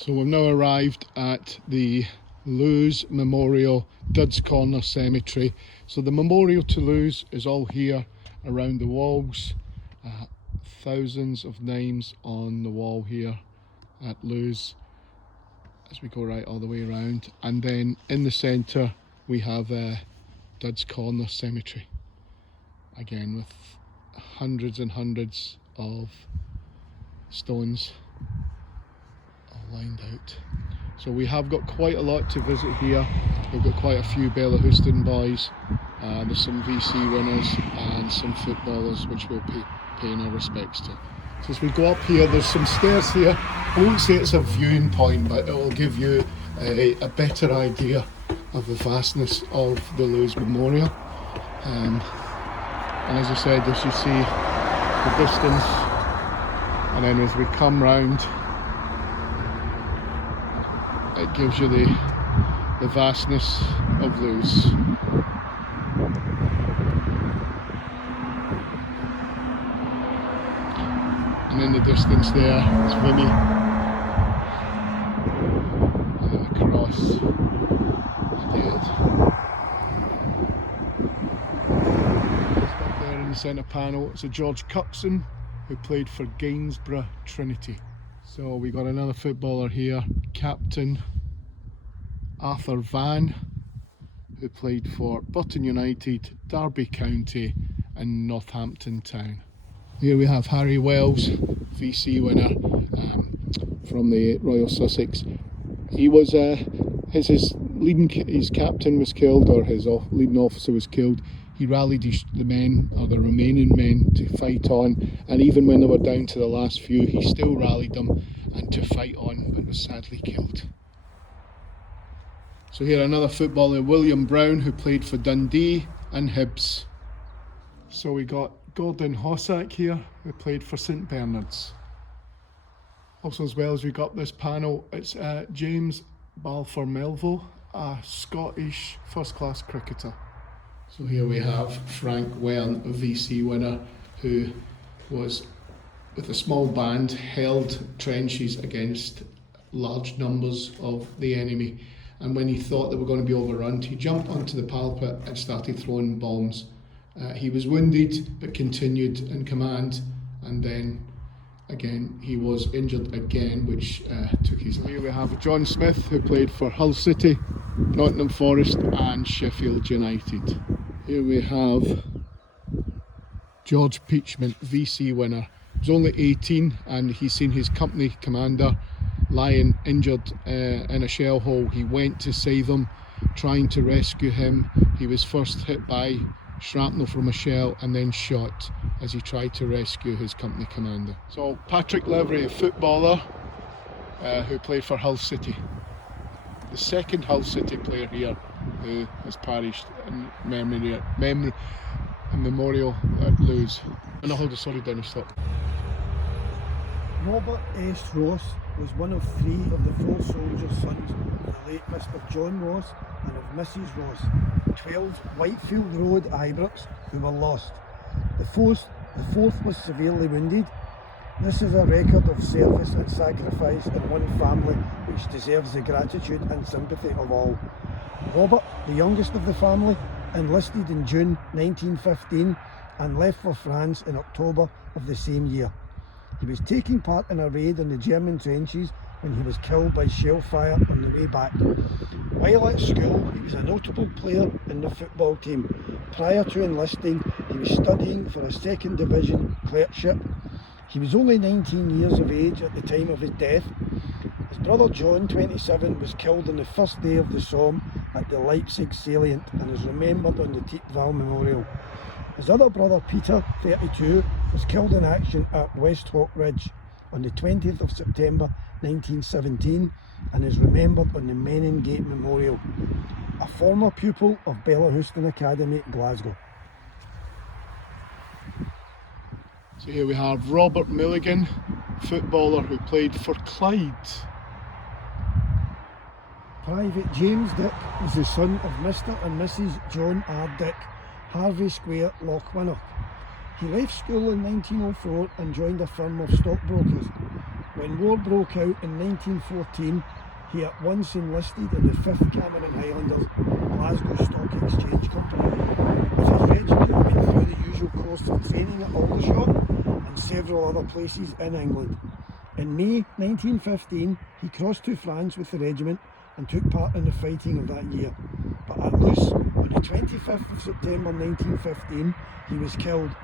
So we've now arrived at the Lewes Memorial Duds Corner Cemetery. So the memorial to Lewes is all here around the walls. Thousands of names on the wall here at Lewes as we go right all the way around. And then in the centre we have Duds Corner Cemetery, again with hundreds and hundreds of stones all lined out. So we have got quite a lot to visit here. We've got quite a few Bellahouston boys, there's some VC winners and some footballers which we'll be paying our respects to. So as we go up here, there's some stairs here. I won't say it's a viewing point, but it will give you a better idea of the vastness of the Lewes Memorial. And as I said, as you see the distance, and then as we come round, it gives you the vastness of Lewes. And in the distance there is Vinny, and then the cross at the end. Just up there in the centre panel, it's a George Cuxon who played for Gainsborough Trinity. So we got another footballer here, Captain Arthur Van, who played for Burton United, Derby County and Northampton Town. Here we have Harry Wells, VC winner from the Royal Sussex. He was his captain was killed, or his leading officer was killed. He rallied the men, or the remaining men, to fight on, and even when they were down to the last few, he still rallied them and to fight on, but was sadly killed. So here another footballer, William Brown, who played for Dundee and Hibs. So we got Gordon Hossack here, who played for St Bernards. Also, as well as we got this panel, it's James Balfour Melville, a Scottish first-class cricketer. So here we have Frank Wern, a VC winner, who was, with a small band, held trenches against large numbers of the enemy. And when he thought they were going to be overrun, he jumped onto the parapet and started throwing bombs. He was wounded but continued in command, and then again he was injured again, which took his life. Here we have John Smith, who played for Hull City, Nottingham Forest and Sheffield United. Here we have George Peachman, VC winner. He was only 18 and he's seen his company commander lying injured in a shell hole. He went to save him, trying to rescue him. He was first hit by shrapnel from a shell and then shot as he tried to rescue his company commander. So Patrick Levery, a footballer who played for Hull City. The second Hull City player here who has perished in memorial at Lewes. And I'll hold the sorry down, stop. Robert S. Ross was one of 3 of the 4 soldiers' sons of the late Mr. John Ross and of Mrs. Ross, 12 Whitefield Road, Ypres, who were lost. The fourth was severely wounded. This is a record of service and sacrifice in one family which deserves the gratitude and sympathy of all. Robert, the youngest of the family, enlisted in June 1915 and left for France in October of the same year. He was taking part in a raid in the German trenches when he was killed by shell fire on the way back. While at school, he was a notable player in the football team. Prior to enlisting, he was studying for a 2nd Division clerkship. He was only 19 years of age at the time of his death. His brother John, 27, was killed on the first day of the Somme at the Leipzig salient and is remembered on the Thiepval Memorial. His other brother Peter, 32, was killed in action at West Hawk Ridge on the 20th of September 1917 and is remembered on the Menin Gate Memorial, a former pupil of Bellahouston Academy, Glasgow. So here we have Robert Milligan, footballer who played for Clyde. Private James Dick was the son of Mr. and Mrs. John R. Dick, Harvey Square, Lochwinnock. He left school in 1904 and joined a firm of stockbrokers. When war broke out in 1914, he at once enlisted in the 5th Cameron Highlanders, Glasgow Stock Exchange Company. With his regiment, he went through the usual course of training at Aldershot and several other places in England. In May 1915, he crossed to France with the regiment and took part in the fighting of that year. But at Loos, on the 25th of September 1915, he was killed.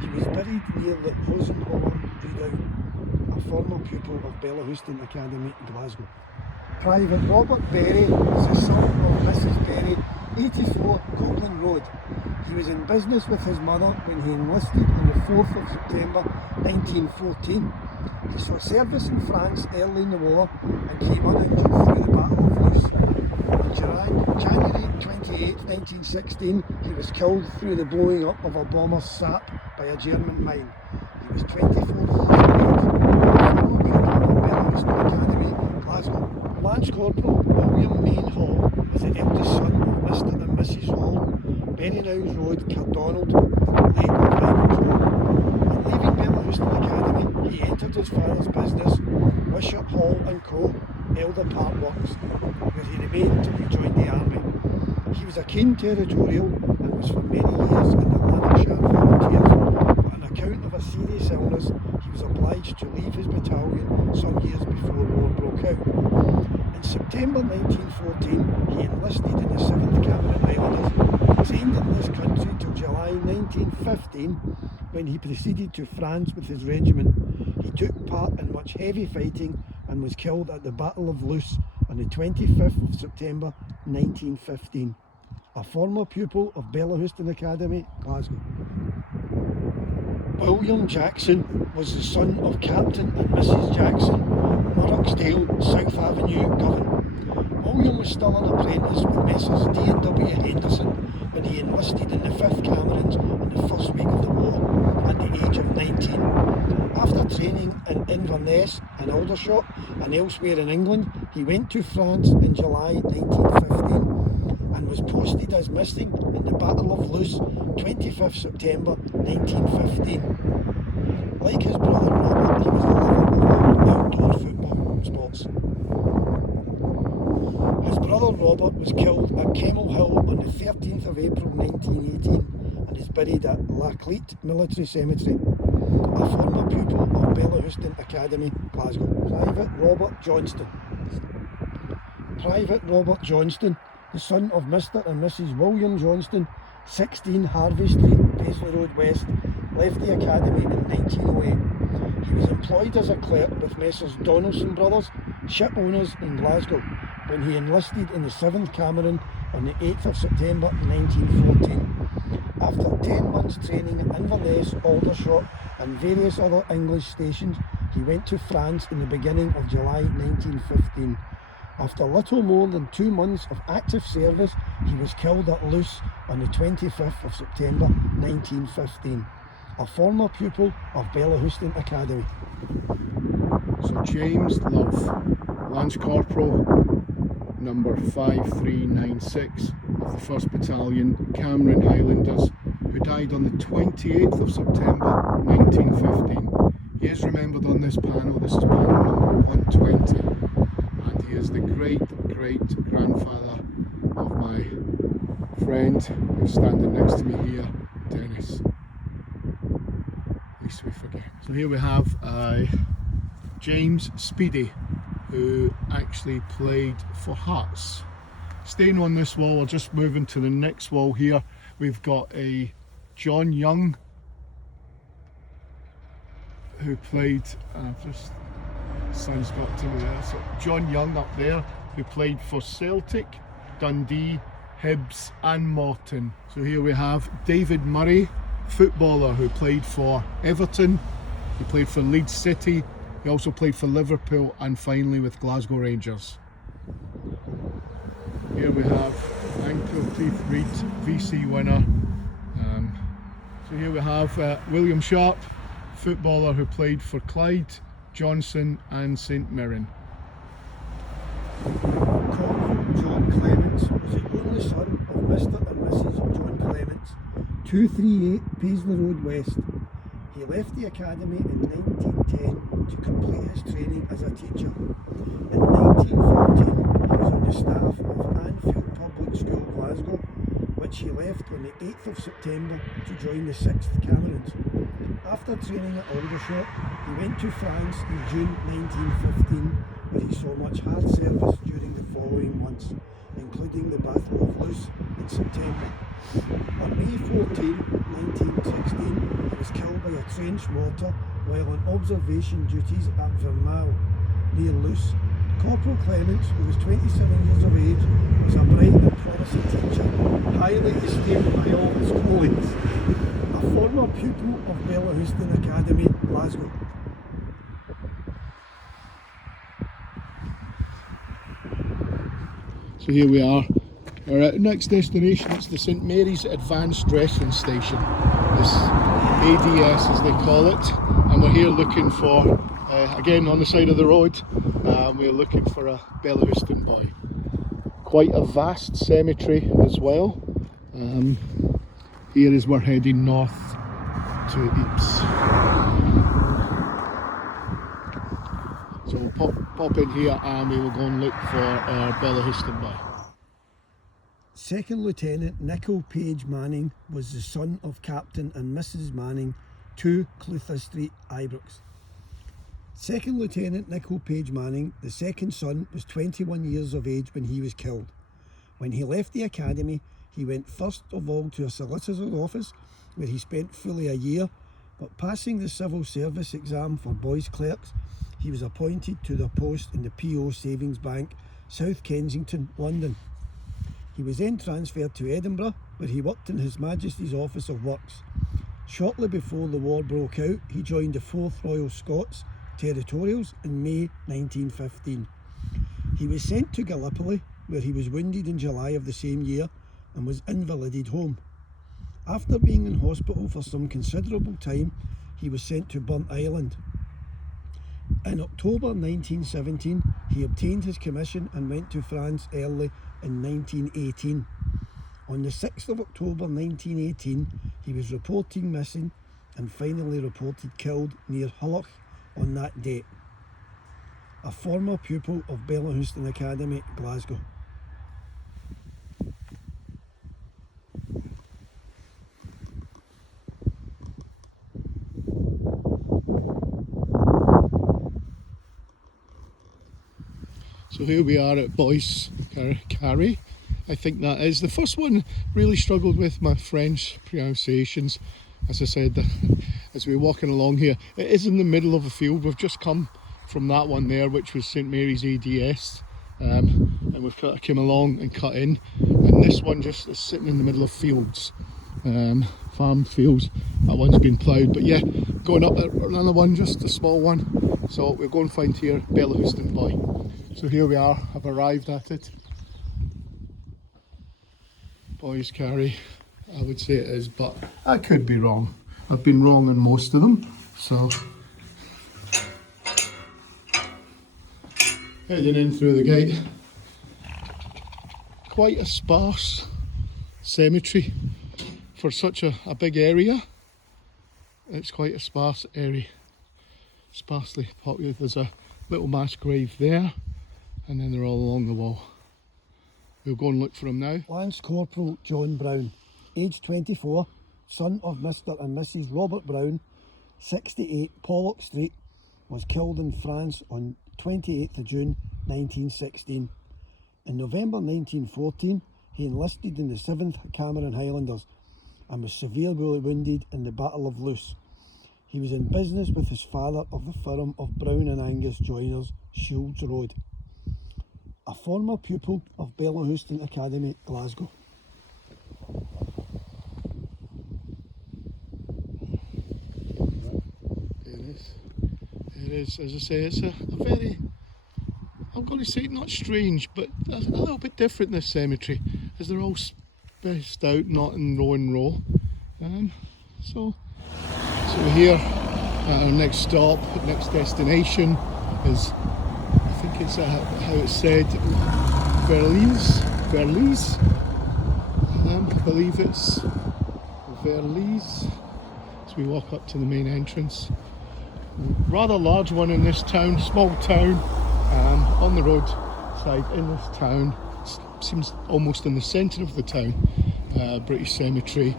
He was buried near the Hosenholland Redoubt, a former pupil of Bellahouston Academy, Glasgow. Private Robert Berry is the son of Mrs. Berry, 84 Copeland Road. He was in business with his mother when he enlisted on the 4th of September 1914. He saw service in France early in the war and came uninjured through the Battle of Loos. On January 28, 1916, he was killed through the blowing up of a bomber's sap by a German mine. He was 24 years of age, a former pupil of Bellahouston Academy, Glasgow. Lance Corporal William Mainhall was the eldest son of Mr. and Mrs. Hall, Berrynowes Road, Cardonald, late of Irish Road. On leaving Bellahouston Academy, he entered his father's business, Wishart Hall and Co., Elder Park Works, where he remained till he joined the army. He was a keen territorial and was for many years in the Lanarkshire Volunteers, but on account of a serious illness, he was obliged to leave his battalion some years before war broke out. In September 1914, he enlisted in the 7th Cameron Highlanders, trained in this country till July 1915, when he proceeded to France with his regiment. He took part in much heavy fighting and was killed at the Battle of Loos on the 25th of September 1915. A former pupil of Bellahouston Academy, Glasgow. William Jackson was the son of Captain and Mrs. Jackson, Murrocksdale, South Avenue, Govan. William was still an apprentice with Messrs. D&W Henderson when he enlisted in the 5th Camerons in the first week of the war at the age of 19. After training in Inverness and Aldershot and elsewhere in England, he went to France in July 1915 and was posted as missing in the Battle of Loos, 25th September 1915. Like his brother Robert, he was the lover of outdoor football sports. His brother Robert was killed at Kemmel Hill on the 13th of April 1918 and is buried at Laclete Military Cemetery. A former pupil of Bellahouston Academy, Glasgow. Private Robert Johnston. Private Robert Johnston, the son of Mr. and Mrs. William Johnston, 16 Harvey Street, Paisley Road West, left the academy in 1908. He was employed as a clerk with Messrs. Donaldson Brothers, ship owners in Glasgow, when he enlisted in the 7th Cameron on the 8th of September 1914. After 10 months training in Inverness, Aldershot and various other English stations, he went to France in the beginning of July 1915. After little more than 2 months of active service, he was killed at Loos on the 25th of September 1915. A former pupil of Bellahouston Academy. So James Love, Lance Corporal, number 5396 of the 1st Battalion, Cameron Highlanders, who died on the 28th of September 1915. He is remembered on this panel. This is panel number 120, and he is the great-great-grandfather of my friend who's standing next to me here, Dennis. At least we forget. So here we have James Speedy, who actually played for Hearts. Staying on this wall, we're just moving to the next wall here. We've got a John Young, who played, sun's got to me there, so John Young up there, who played for Celtic, Dundee, Hibs and Morton. So here we have David Murray, footballer who played for Everton, he played for Leeds City, he also played for Liverpool and finally with Glasgow Rangers. Here we have Ankle Teeth Reid, VC winner. So here we have William Sharp, footballer who played for Clyde, Johnson and St Mirren. Corporal John Clements was the only son of Mr. and Mrs. John Clements, 238 Paisley Road West. He left the academy in 1910 to complete his training as a teacher. In 1914, he was on the staff of Anfield Public School, Glasgow, which he left on the 8th of September to join the 6th Camerons. After training at Aldershot, he went to France in June 1915, where he saw much hard service during the following months, including the Battle of Loos in September. On May 14, 1916, he was killed by a trench mortar while on observation duties at Vermal, near Loos. Corporal Clements, who was 27 years of age, was a bright and promising teacher, highly esteemed by all his colleagues. A former pupil of Bellahouston Academy, Glasgow. So here we are. Our next destination is the St Mary's Advanced Dressing Station, this ADS as they call it, and we're here looking for, again on the side of the road, we're looking for a Bellahouston boy. Quite a vast cemetery as well. Here is we're heading north to Ypres. So we'll pop in here and we will go and look for our Bellahouston boy. Second Lieutenant Nicol Page Manning was the son of Captain and Mrs Manning, 2 Clutha Street, Ypres. Second Lieutenant Nicol Page Manning, the second son, was 21 years of age when he was killed. When he left the academy, he went first of all to a solicitor's office, where he spent fully a year, but passing the civil service exam for boys clerks, he was appointed to the post in the PO Savings Bank, South Kensington, London. He was then transferred to Edinburgh, where he worked in His Majesty's Office of Works. Shortly before the war broke out, he joined the 4th Royal Scots Territorials in May 1915. He was sent to Gallipoli, where he was wounded in July of the same year and was invalided home. After being in hospital for some considerable time, he was sent to Burnt Island. In October 1917, he obtained his commission and went to France early in 1918. On the 6th of October 1918, he was reported missing and finally reported killed near Hulloch on that date. A former pupil of Bellahouston Academy, Glasgow. So here we are at Boyce Carry, I think that is. The first one really struggled with my French pronunciations. As I said, as we were walking along here, it is in the middle of a field. We've just come from that one there, which was St Mary's ADS, and we've come along and cut in, and this one just is sitting in the middle of fields, farm fields. That one's been ploughed, but yeah, going up another one, just a small one. So we'll go and find here Bellahouston boy. So here we are, I've arrived at it. Boys Carry, I would say it is, but I could be wrong. I've been wrong on most of them, so. Heading in through the gate. Quite a sparse cemetery for such a big area. It's quite a sparse area, sparsely populated. There's a little mass grave there, and then they're all along the wall. We'll go and look for them now. Lance Corporal John Brown, age 24, son of Mr. and Mrs. Robert Brown, 68 Pollock Street, was killed in France on 28th of June 1916. In November 1914, he enlisted in the 7th Cameron Highlanders and was severely wounded in the Battle of Loos. He was in business with his father of the firm of Brown and Angus Joiners, Shields Road. A former pupil of Bellahouston Academy, Glasgow. It is, as I say, it's a very, I'm going to say not strange, but a little bit different, this cemetery, as they're all spaced out, not in row. So we're here at our next stop, next destination is, I think it's how it's said, Verlies. I believe it's Verlies. So as we walk up to the main entrance. Rather large one in this town, small town, on the road side in this town. Seems almost in the centre of the town. British Cemetery,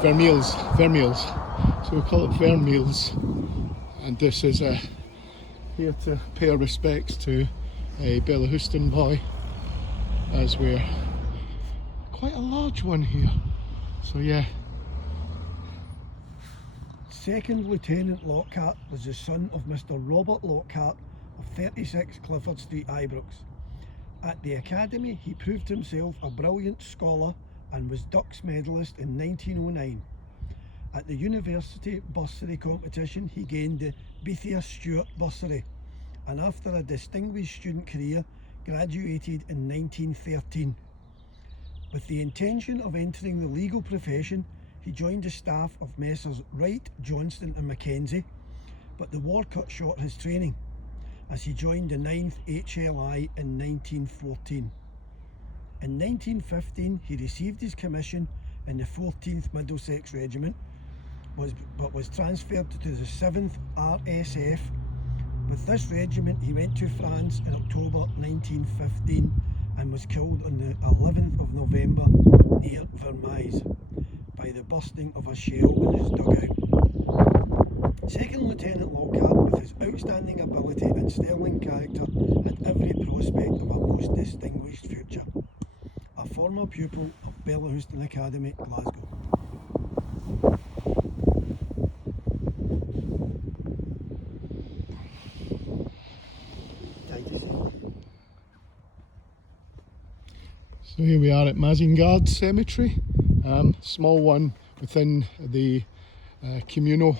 Vermeils, so we call it Vermeils. And this is here to pay our respects to a Bella Houston boy, as we're quite a large one here. So yeah. Second Lieutenant Lockhart was the son of Mr. Robert Lockhart of 36 Clifford Street, Ypres. At the academy he proved himself a brilliant scholar and was Dux medalist in 1909. At the university bursary competition he gained the Bethia Stewart bursary, and after a distinguished student career graduated in 1913. With the intention of entering the legal profession, he joined the staff of Messrs. Wright, Johnston and Mackenzie, but the war cut short his training, as he joined the 9th HLI in 1914. In 1915 he received his commission in the 14th Middlesex Regiment, but was transferred to the 7th RSF. With this regiment he went to France in October 1915 and was killed on the 11th of November near Vermeils by the bursting of a shell in his dugout. Second Lieutenant Lockhart, with his outstanding ability and sterling character, had every prospect of a most distinguished future. A former pupil of Bella Houston Academy, Glasgow. So here we are at Mazingard Cemetery, small one within the communal,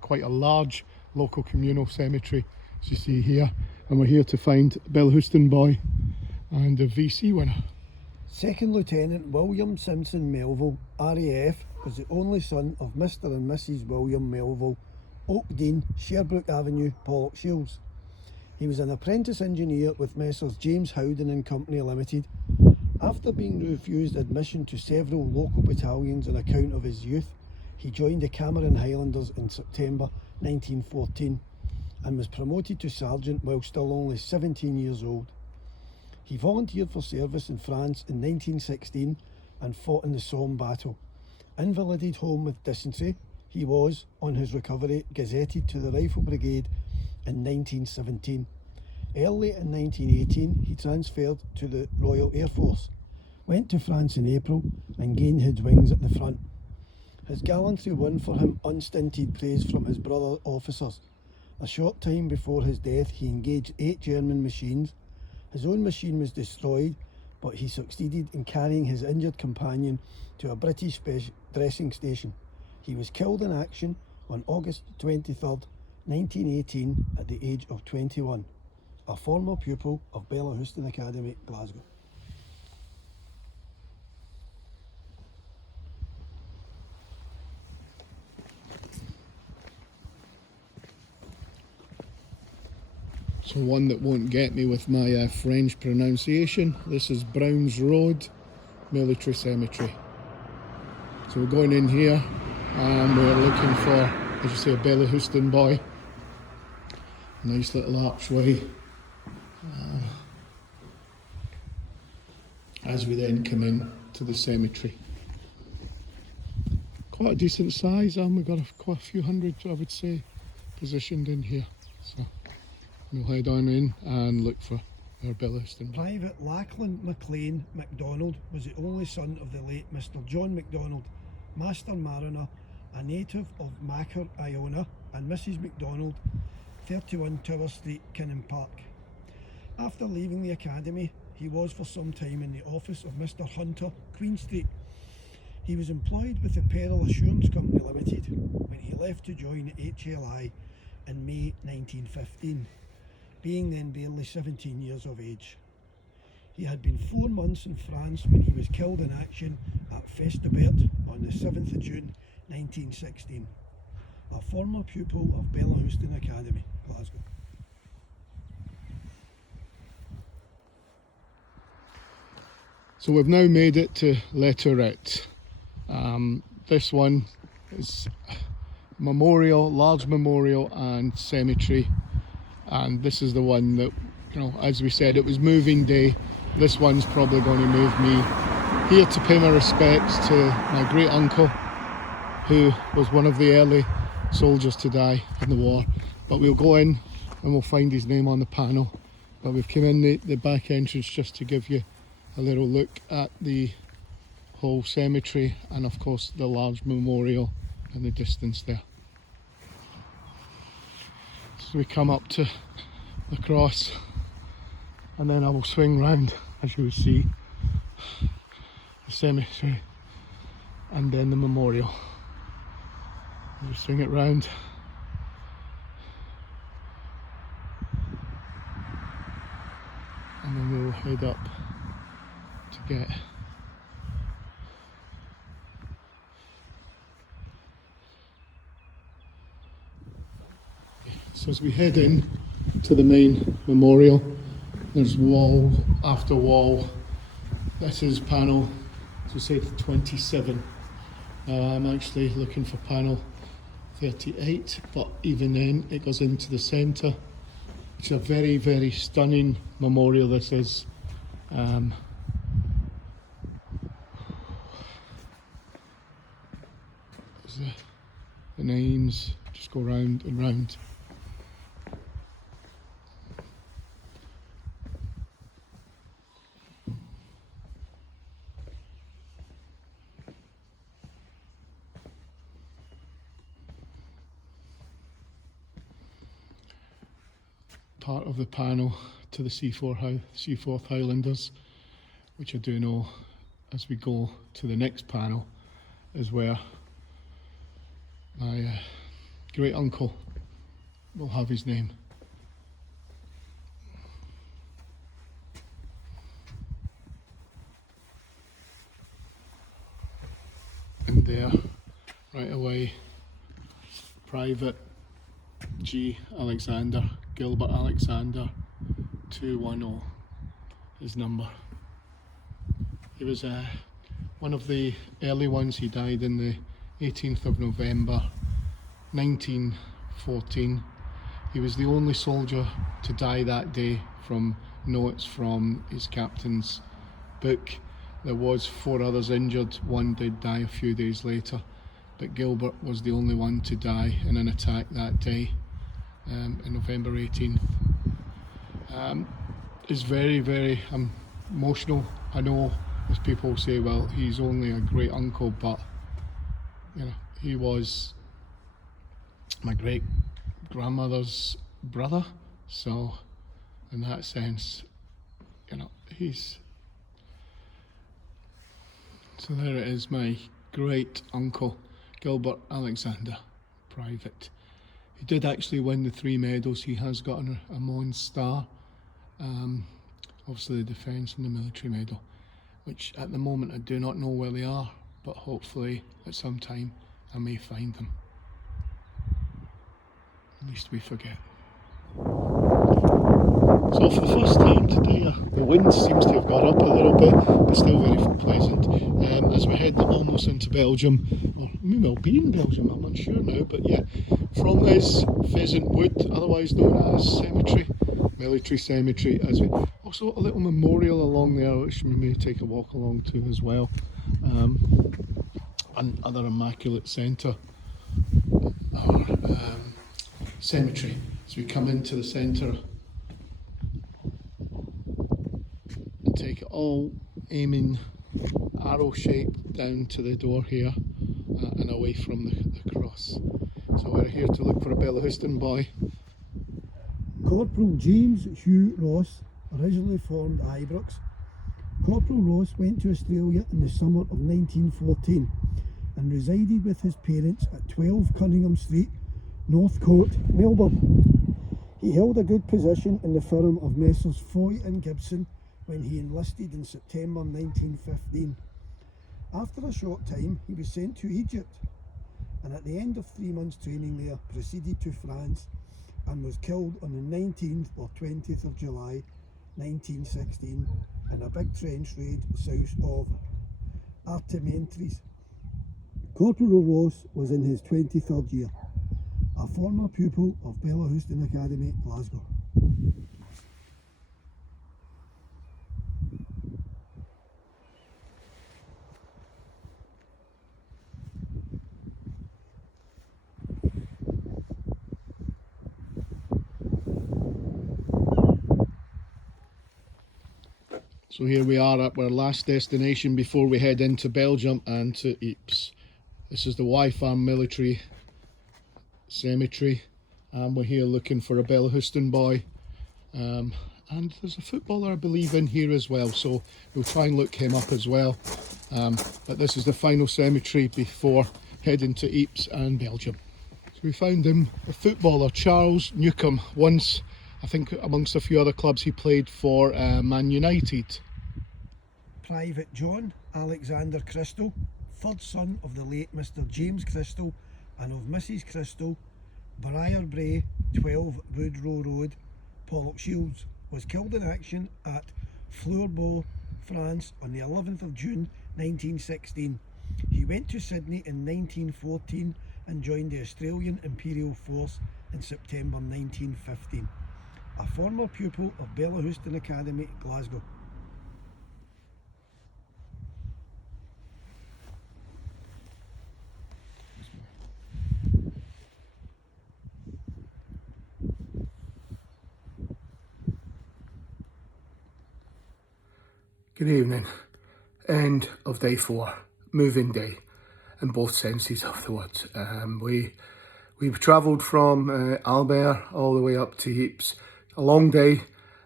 quite a large local communal cemetery, as you see here. And we're here to find Bella Houston boy and the VC winner. Second Lieutenant William Simpson Melville, RAF, was the only son of Mr. and Mrs. William Melville, Oakdean, Sherbrooke Avenue, Pollock Shields. He was an apprentice engineer with Messrs. James Howden and Company Limited. After being refused admission to several local battalions on account of his youth, he joined the Cameron Highlanders in September 1914 and was promoted to sergeant while still only 17 years old. He volunteered for service in France in 1916 and fought in the Somme battle. Invalided home with dysentery, he was, on his recovery, gazetted to the Rifle Brigade in 1917. Early in 1918 he transferred to the Royal Air Force, went to France in April and gained his wings at the front. His gallantry won for him unstinted praise from his brother officers. A short time before his death he engaged 8 German machines. His own machine was destroyed, but he succeeded in carrying his injured companion to a British dressing station. He was killed in action on August 23rd, 1918 at the age of 21. A former pupil of Bella Houston Academy, Glasgow. So one that won't get me with my French pronunciation. This is Browns Road Military Cemetery. So we're going in here and we're looking for, as you say, a Bella Houston boy. Nice little archway. As we then come in to the cemetery. Quite a decent size, and we've got quite a few hundred, I would say, positioned in here. So we'll head on in and look for our Bella Houston. Private Lachlan McLean MacDonald was the only son of the late Mr. John MacDonald, Master Mariner, a native of Macker, Iona, and Mrs. MacDonald, 31 Tower Street, Kinnan Park. After leaving the academy, he was for some time in the office of Mr. Hunter, Queen Street. He was employed with the Peril Assurance Company Limited when he left to join the HLI in May 1915, being then barely 17 years of age. He had been 4 months in France when he was killed in action at Festubert on the 7th of June 1916. A former pupil of Bella Houston Academy, Glasgow. So we've now made it to Letterette. This one It's memorial, large memorial and cemetery, and this is the one that, you know, as we said, it was moving day. This one's probably going to move me here to pay my respects to my great uncle, who was one of the early soldiers to die in the war. But we'll go in and we'll find his name on the panel. But we've come in the back entrance just to give you a little look at the whole cemetery, and of course the large memorial in the distance there. So we come up to the cross, and then I will swing round, as you will see, the cemetery and then the memorial. I'll just swing it round. And then we'll head up to get so as we head in to the main memorial, there's wall after wall. This is panel, as we said, 27. I'm actually looking for panel 38, but even then it goes into the centre. It's a very, very stunning memorial, this is. The names just go round and round. Part of the panel to the Seaforth Highlanders, which I do know as we go to the next panel is where my great uncle will have his name. And there, right away, Private G. Alexander, Gilbert Alexander, 210, his number. He was one of the early ones. He died in the 18th of November 1914. He was the only soldier to die that day, from notes from his captain's book. There was 4 others injured. One did die a few days later, but Gilbert was the only one to die in an attack that day, in November 18th. It's very, very emotional. I know as people say, well, he's only a great uncle, but you know, he was my great grandmother's brother, so in that sense, you know, so there it is, my great uncle Gilbert Alexander, Private. He did actually win the 3 medals. He has got a Mons Star, obviously the defence and the military medal, which at the moment I do not know where they are, but hopefully at some time I may find them. At least we forget. So for the first time today, the wind seems to have got up a little bit, but still very pleasant. As we're heading almost into Belgium, or we will be in Belgium, I'm not sure now, but yeah, from this Pheasant Wood, otherwise known as Cemetery, Military Cemetery, also a little memorial along there, which we may take a walk along to as well. Another immaculate centre, our cemetery. So we come into the centre and take it all aiming arrow shape down to the door here, and away from the cross. So we're here to look for a Bellahouston boy. Corporal James Hugh Ross originally formed Ypres. Corporal Ross went to Australia in the summer of 1914 and resided with his parents at 12 Cunningham Street, Northcote, Melbourne. He held a good position in the firm of Messrs Foy and Gibson when he enlisted in September 1915. After a short time he was sent to Egypt, and at the end of 3 months training there proceeded to France and was killed on the 19th or 20th of July 1916 in a big trench raid south of Artementres. Corporal Ross was in his 23rd year, a former pupil of Bellahouston Academy, Glasgow. So here we are at our last destination before we head into Belgium and to Ypres. This is the Y Farm Military Cemetery, and we're here looking for a Bellahouston boy. And there's a footballer, I believe, in here as well, so we'll try and look him up as well. But this is the final cemetery before heading to Ypres and Belgium. So we found him, a footballer, Charles Newcombe. Once, I think amongst a few other clubs, he played for Man United. Private John Alexander Crystal, third son of the late Mr James Crystal and of Mrs Crystal, Briarbray, 12 Woodrow Road, Pollock Shields, was killed in action at Fleurbourg, France on the 11th of June 1916. He went to Sydney in 1914 and joined the Australian Imperial Force in September 1915. A former pupil of Bellahouston Academy, Glasgow. Good evening. End of day 4, moving day in both senses of the word. We've travelled from Albert all the way up to Ypres. A long day,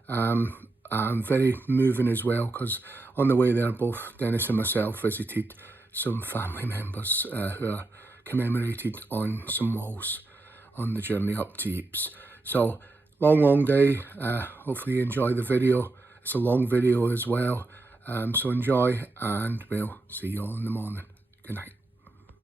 and very moving as well, because on the way there both Dennis and myself visited some family members who are commemorated on some walls on the journey up to Ypres. So long day. Hopefully you enjoy the video. It's a long video as well. So enjoy, and we'll see you all in the morning. Good night.